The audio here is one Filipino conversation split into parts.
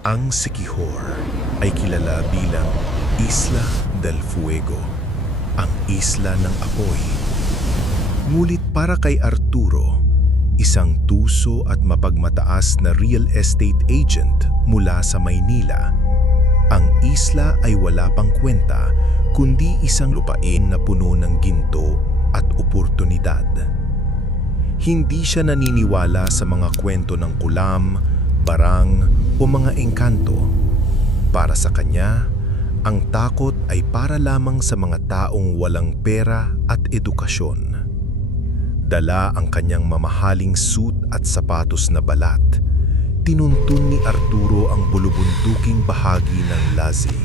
Ang Siquijor ay kilala bilang Isla del Fuego, ang isla ng apoy. Ngunit para kay Arturo, isang tuso at mapagmataas na real estate agent mula sa Maynila, ang isla ay wala pang kwenta kundi isang lupain na puno ng ginto at oportunidad. Hindi siya naniniwala sa mga kwento ng kulam, barang o mga engkanto. Para sa kanya, ang takot ay para lamang sa mga taong walang pera at edukasyon. Dala ang kanyang mamahaling suit at sapatos na balat, tinuntun ni Arturo ang bulubunduking bahagi ng Lazi.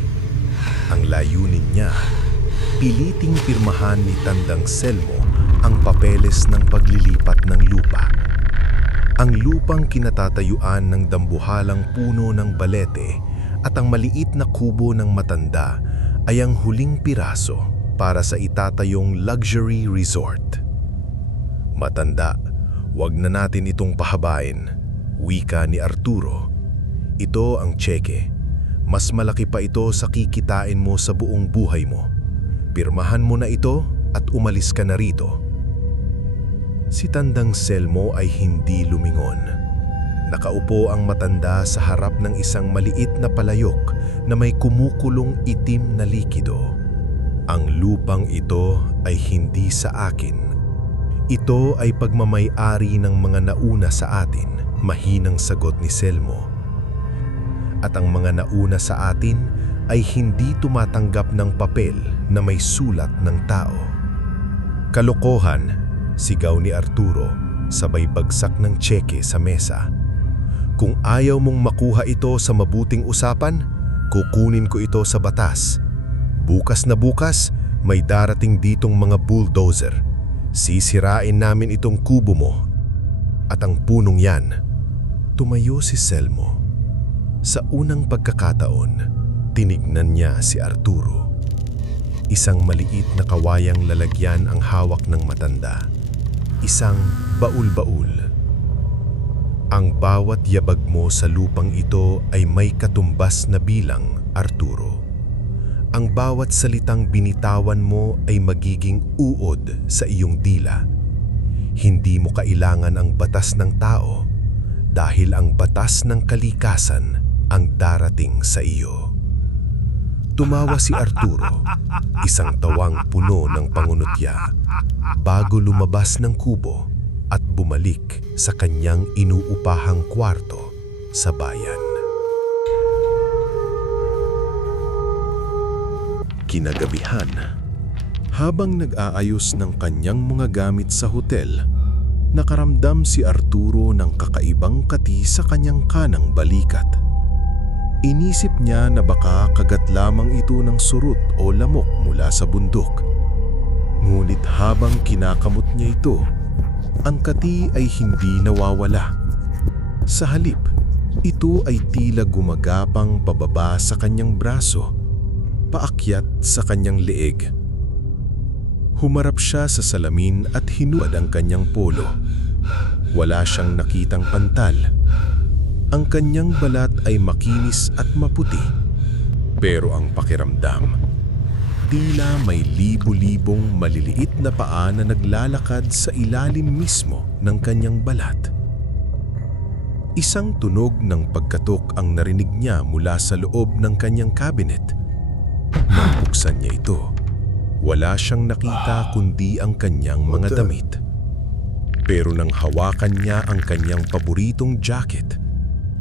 Ang layunin niya, piliting pirmahan ni Tandang Selmo ang papeles ng paglilipat ng lupa. Ang lupang kinatatayuan ng dambuhalang puno ng balete at ang maliit na kubo ng matanda ay ang huling piraso para sa itatayong luxury resort. Matanda, wag na natin itong pahabain, wika ni Arturo. Ito ang tseke. Mas malaki pa ito sa kikitain mo sa buong buhay mo. Pirmahan mo na ito at umalis ka na rito. Si Tandang Selmo ay hindi lumingon. Nakaupo ang matanda sa harap ng isang maliit na palayok na may kumukulong itim na likido. Ang lupang ito ay hindi sa akin. Ito ay pagmamay-ari ng mga nauna sa atin, mahinang sagot ni Selmo. At ang mga nauna sa atin ay hindi tumatanggap ng papel na may sulat ng tao. Kalokohan, sigaw ni Arturo, sabay bagsak ng tseke sa mesa. Kung ayaw mong makuha ito sa mabuting usapan, kukunin ko ito sa batas. Bukas na bukas, may darating ditong mga bulldozer. Sisirain namin itong kubo mo. At ang punong yan. Tumayo si Selmo. Sa unang pagkakataon, tinignan niya si Arturo. Isang maliit na kawayang lalagyan ang hawak ng matanda. Isang baul-baul. Ang bawat yabag mo sa lupang ito ay may katumbas na bilang, Arturo. Ang bawat salitang binitawan mo ay magiging uod sa iyong dila. Hindi mo kailangan ang batas ng tao dahil ang batas ng kalikasan ang darating sa iyo. Tumawa si Arturo, isang tawang puno ng pangunutya, bago lumabas ng kubo at bumalik sa kanyang inuupahang kwarto sa bayan. Kinagabihan, habang nag-aayos ng kanyang mga gamit sa hotel, nakaramdam si Arturo ng kakaibang kati sa kanyang kanang balikat. Inisip niya na baka kagat lamang ito ng surut o lamok mula sa bundok. Ngunit habang kinakamot niya ito, ang kati ay hindi nawawala. Sa halip, ito ay tila gumagapang pababa sa kanyang braso, paakyat sa kanyang leeg. Humarap siya sa salamin at hinuad ang kanyang polo. Wala siyang nakitang pantal. Ang kanyang balat ay makinis at maputi. Pero ang pakiramdam, tila may libo-libong maliliit na paa na naglalakad sa ilalim mismo ng kanyang balat. Isang tunog ng pagkatok ang narinig niya mula sa loob ng kanyang cabinet. Nang buksan niya ito, wala siyang nakita kundi ang kanyang mga damit. Pero nang hawakan niya ang kanyang paboritong jacket,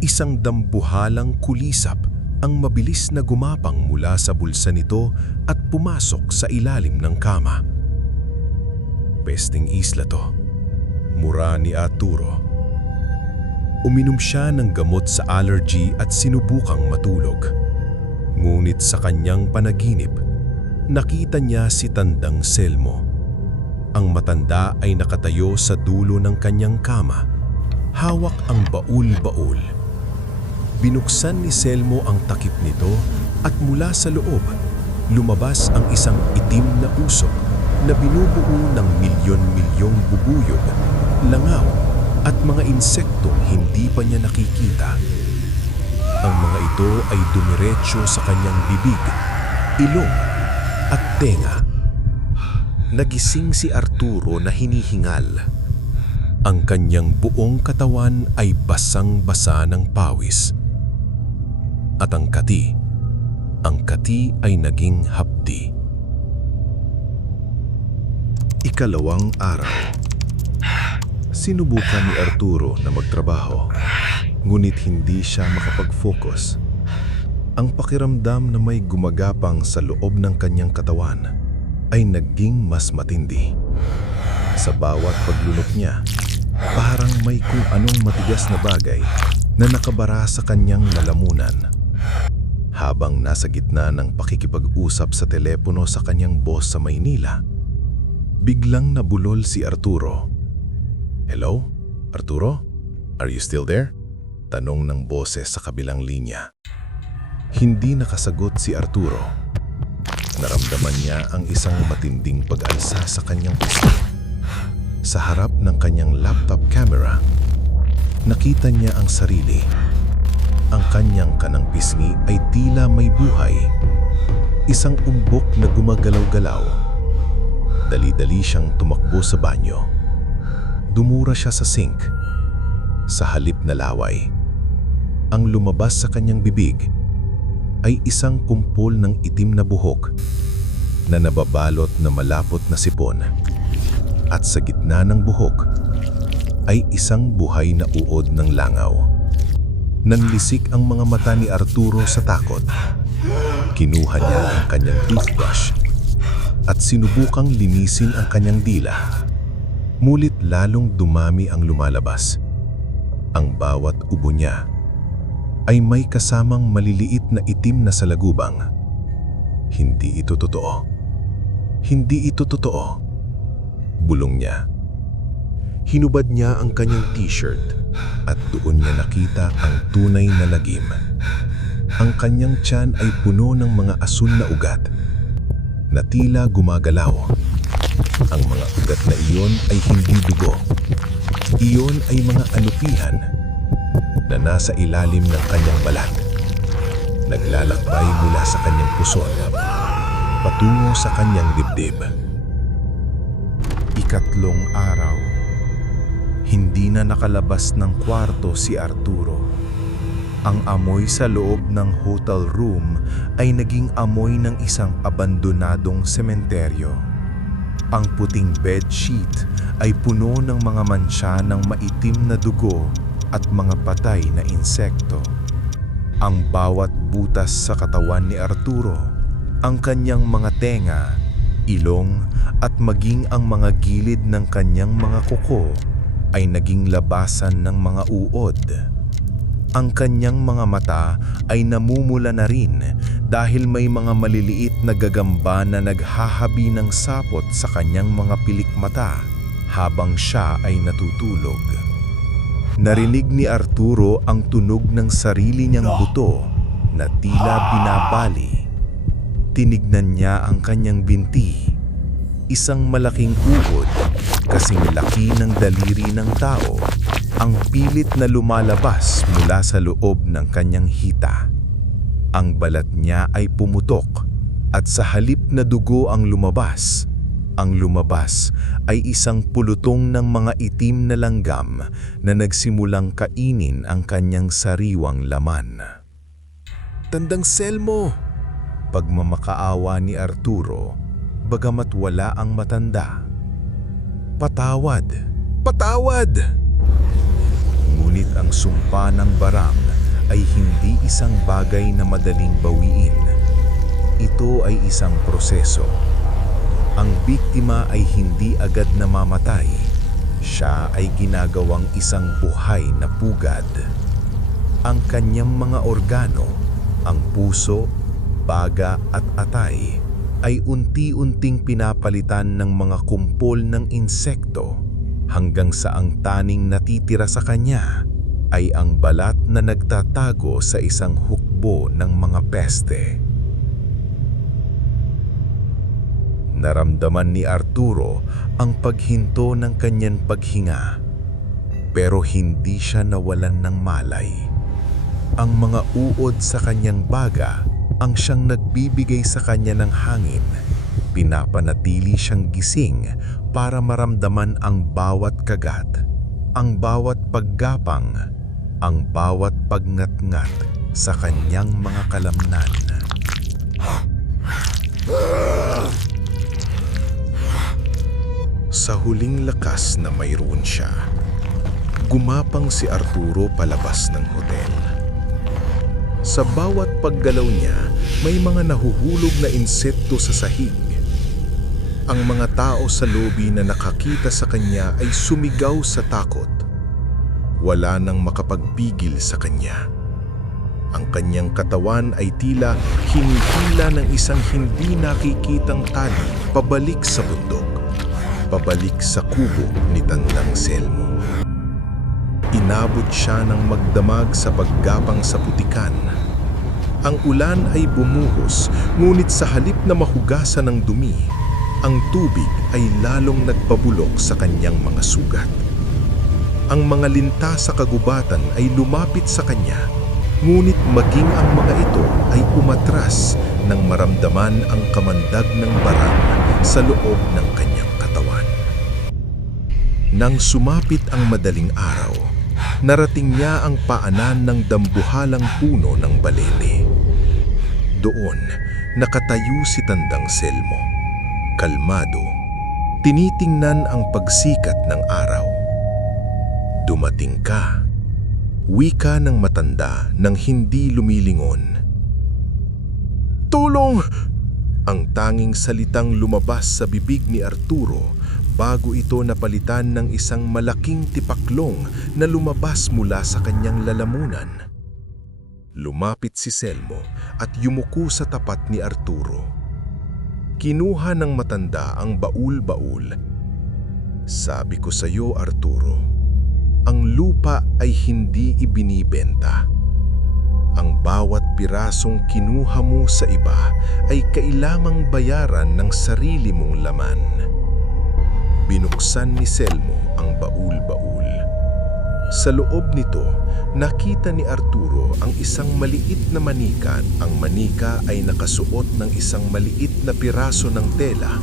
isang dambuhalang kulisap ang mabilis na gumapang mula sa bulsa nito at pumasok sa ilalim ng kama. Pesting isla to, mura ni Arturo. Uminom siya ng gamot sa allergy at sinubukang matulog. Ngunit sa kanyang panaginip, nakita niya si Tandang Selmo. Ang matanda ay nakatayo sa dulo ng kanyang kama, hawak ang baul-baul. Binuksan ni Selmo ang takip nito at mula sa loob, lumabas ang isang itim na usok na binubuo ng milyon-milyong bubuyog, langaw at mga insektong hindi pa niya nakikita. Ang mga ito ay dumiretso sa kanyang bibig, ilong at tenga. Nagising si Arturo na hinihingal. Ang kanyang buong katawan ay basang-basa ng pawis. At ang kati ay naging hapdi. Ikalawang araw. Sinubukan ni Arturo na magtrabaho, ngunit hindi siya makapag-focus. Ang pakiramdam na may gumagapang sa loob ng kanyang katawan ay naging mas matindi. Sa bawat paglunok niya, parang may kung anong matigas na bagay na nakabara sa kanyang lalamunan. Habang nasa gitna ng pakikipag-usap sa telepono sa kanyang boss sa Maynila, biglang nabulol si Arturo. "Hello? Arturo? Are you still there?" Tanong ng boses sa kabilang linya. Hindi nakasagot si Arturo. Naramdaman niya ang isang matinding pag-alsa sa kanyang pisngi. Sa harap ng kanyang laptop camera, nakita niya ang sarili. Ang kanyang kanang pisngi ay tila may buhay. Isang umbok na gumagalaw-galaw. Dali-dali siyang tumakbo sa banyo. Dumura siya sa sink. Sa halip na laway, ang lumabas sa kanyang bibig ay isang kumpol ng itim na buhok na nababalot na malapot na sipon. At sa gitna ng buhok ay isang buhay na uod ng langaw. Nanlisik ang mga mata ni Arturo sa takot. Kinuha niya ang kanyang toothbrush at sinubukang linisin ang kanyang dila. Mulit lalong dumami ang lumalabas. Ang bawat ubo niya ay may kasamang maliliit na itim na salagubang. Hindi ito totoo. Hindi ito totoo. Bulong niya. Hinubad niya ang kanyang t-shirt at doon niya nakita ang tunay na lagim. Ang kanyang tiyan ay puno ng mga asul na ugat na tila gumagalaw. Ang mga ugat na iyon ay hindi dugo. Iyon ay mga alupihan na nasa ilalim ng kanyang balat. Naglalakbay mula sa kanyang puson patungo sa kanyang dibdib. Ikatlong araw. Hindi na nakalabas ng kwarto si Arturo. Ang amoy sa loob ng hotel room ay naging amoy ng isang abandonadong sementeryo. Ang puting bedsheet ay puno ng mga mantsa ng maitim na dugo at mga patay na insekto. Ang bawat butas sa katawan ni Arturo, ang kanyang mga tenga, ilong at maging ang mga gilid ng kanyang mga kuko ay naging labasan ng mga uod. Ang kanyang mga mata ay namumula na rin dahil may mga maliliit na gagamba na naghahabi ng sapot sa kanyang mga pilik mata habang siya ay natutulog. Narinig ni Arturo ang tunog ng sarili niyang buto na tila binabali. Tinignan niya ang kanyang binti. Isang malaking uod, kasing laki ng daliri ng tao, ang pilit na lumalabas mula sa loob ng kanyang hita. Ang balat niya ay pumutok at sa halip na dugo ang lumabas ay isang pulutong ng mga itim na langgam na nagsimulang kainin ang kanyang sariwang laman. "Tandang Selmo!" Pagmamakaawa ni Arturo, bagamat wala ang matanda. "Patawad! Patawad!" Ngunit ang sumpa ng barang ay hindi isang bagay na madaling bawiin. Ito ay isang proseso. Ang biktima ay hindi agad namamatay. Siya ay ginagawang isang buhay na pugad. Ang kanyang mga organo, ang puso, baga at atay, ay unti-unting pinapalitan ng mga kumpol ng insekto hanggang sa ang taning natitira sa kanya ay ang balat na nagtatago sa isang hukbo ng mga peste. Naramdaman ni Arturo ang paghinto ng kanyang paghinga, pero hindi siya nawalan ng malay. Ang mga uod sa kanyang baga ang siyang nagbibigay sa kanya ng hangin. Pinapanatili siyang gising para maramdaman ang bawat kagat, ang bawat paggapang, ang bawat pagngat-ngat sa kanyang mga kalamnan. Sa huling lakas na mayroon siya, gumapang si Arturo palabas ng hotel. Sa bawat paggalaw niya, may mga nahuhulog na insekto sa sahig. Ang mga tao sa lobi na nakakita sa kanya ay sumigaw sa takot. Wala nang makapagpigil sa kanya. Ang kanyang katawan ay tila hinihila ng isang hindi nakikitang tali pabalik sa bundok, pabalik sa kubo ni Tandang Selmo. Inabot siya ng magdamag sa paggapang sa putikan. Ang ulan ay bumuhos, ngunit sa halip na mahugasan ng dumi, ang tubig ay lalong nagpabulok sa kanyang mga sugat. Ang mga linta sa kagubatan ay lumapit sa kanya, ngunit maging ang mga ito ay umatras nang maramdaman ang kamandag ng barang sa loob ng kanyang katawan. Nang sumapit ang madaling araw, narating niya ang paanan ng dambuhalang puno ng balete. Doon, nakatayo si Tandang Selmo. Kalmado, tinitingnan ang pagsikat ng araw. Dumating ka, wika ng matanda nang hindi lumilingon. Tulong! Ang tanging salitang lumabas sa bibig ni Arturo bago ito napalitan ng isang malaking tipaklong na lumabas mula sa kanyang lalamunan. Lumapit si Selmo at yumuko sa tapat ni Arturo. Kinuha ng matanda ang baul-baul. Sabi ko sa iyo, Arturo, ang lupa ay hindi ibinibenta. Ang bawat pirasong kinuha mo sa iba ay kailamang bayaran ng sarili mong laman. Binuksan ni Selmo ang baul-baul. Sa loob nito, nakita ni Arturo ang isang maliit na manika. Ang manika ay nakasuot ng isang maliit na piraso ng tela.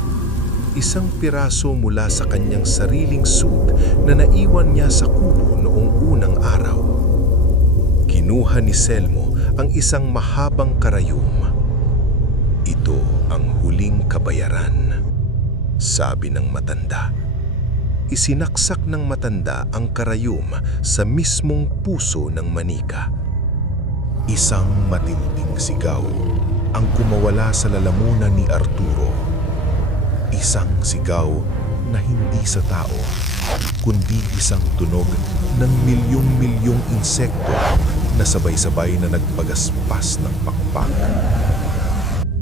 Isang piraso mula sa kanyang sariling suit na naiwan niya sa kubo noong unang araw. Kinuha ni Selmo ang isang mahabang karayom. Ito ang huling kabayaran, sabi ng matanda. Isinaksak ng matanda ang karayom sa mismong puso ng manika. Isang matinding sigaw ang kumawala sa lalamunan ni Arturo. Isang sigaw na hindi sa tao, kundi isang tunog ng milyong-milyong insekto na sabay-sabay na nagpagaspas ng pakpak.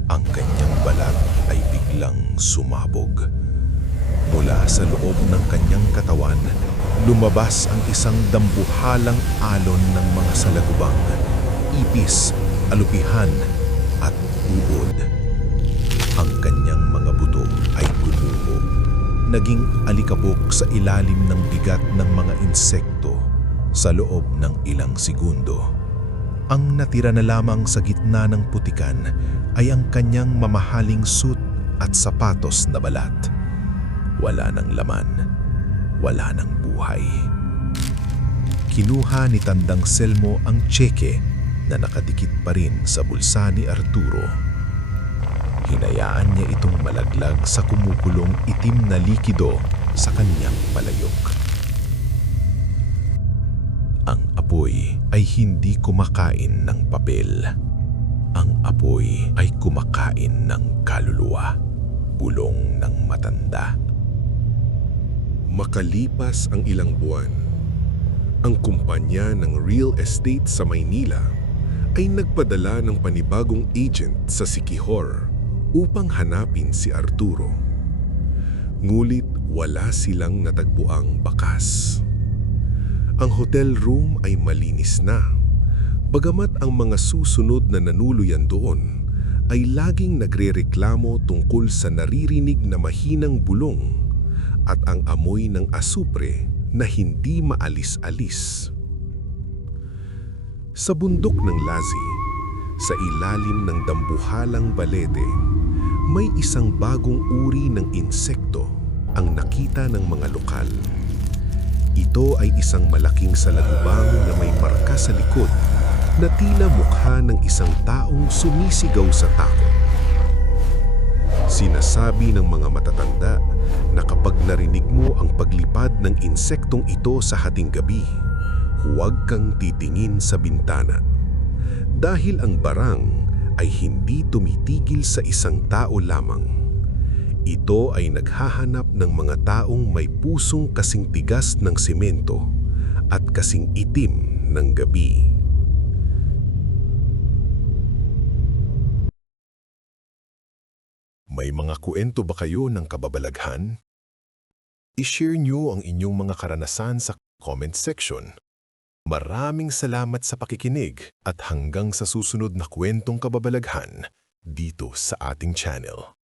Ang kanyang balat ay biglang sumabog. Mula sa loob ng kanyang katawan, lumabas ang isang dambuhalang alon ng mga salagubang, ipis, alupihan, at uod. Ang kanyang mga buto ay gumuho, naging alikabok sa ilalim ng bigat ng mga insekto sa loob ng ilang segundo. Ang natira na lamang sa gitna ng putikan ay ang kanyang mamahaling suit at sapatos na balat. Wala ng laman, wala ng buhay. Kinuha ni Tandang Selmo ang tseke na nakadikit pa rin sa bulsa ni Arturo. Hinayaan niya itong malaglag sa kumukulong itim na likido sa kanyang palayok. Ang apoy ay hindi kumakain ng papel. Ang apoy ay kumakain ng kaluluwa, bulong ng matanda. Makalipas ang ilang buwan, ang kumpanya ng real estate sa Maynila ay nagpadala ng panibagong agent sa Siquijor upang hanapin si Arturo. Ngulit wala silang natagpuang bakas. Ang hotel room ay malinis na, bagamat ang mga susunod na nanuluyan doon ay laging nagrereklamo tungkol sa naririnig na mahinang bulong at ang amoy ng asupre na hindi maalis-alis. Sa bundok ng Lazi, sa ilalim ng dambuhalang balete, may isang bagong uri ng insekto ang nakita ng mga lokal. Ito ay isang malaking salagubang na may marka sa likod na tila mukha ng isang taong sumisigaw sa takot. Sinasabi ng mga matatanda na kapag narinig mo ang paglipad ng insektong ito sa hating gabi, huwag kang titingin sa bintana. Dahil ang barang ay hindi tumitigil sa isang tao lamang. Ito ay naghahanap ng mga taong may pusong kasing tigas ng semento at kasing itim ng gabi. May mga kuwento ba kayo ng kababalaghan? I-share nyo ang inyong mga karanasan sa comment section. Maraming salamat sa pakikinig at hanggang sa susunod na kwentong kababalaghan dito sa ating channel.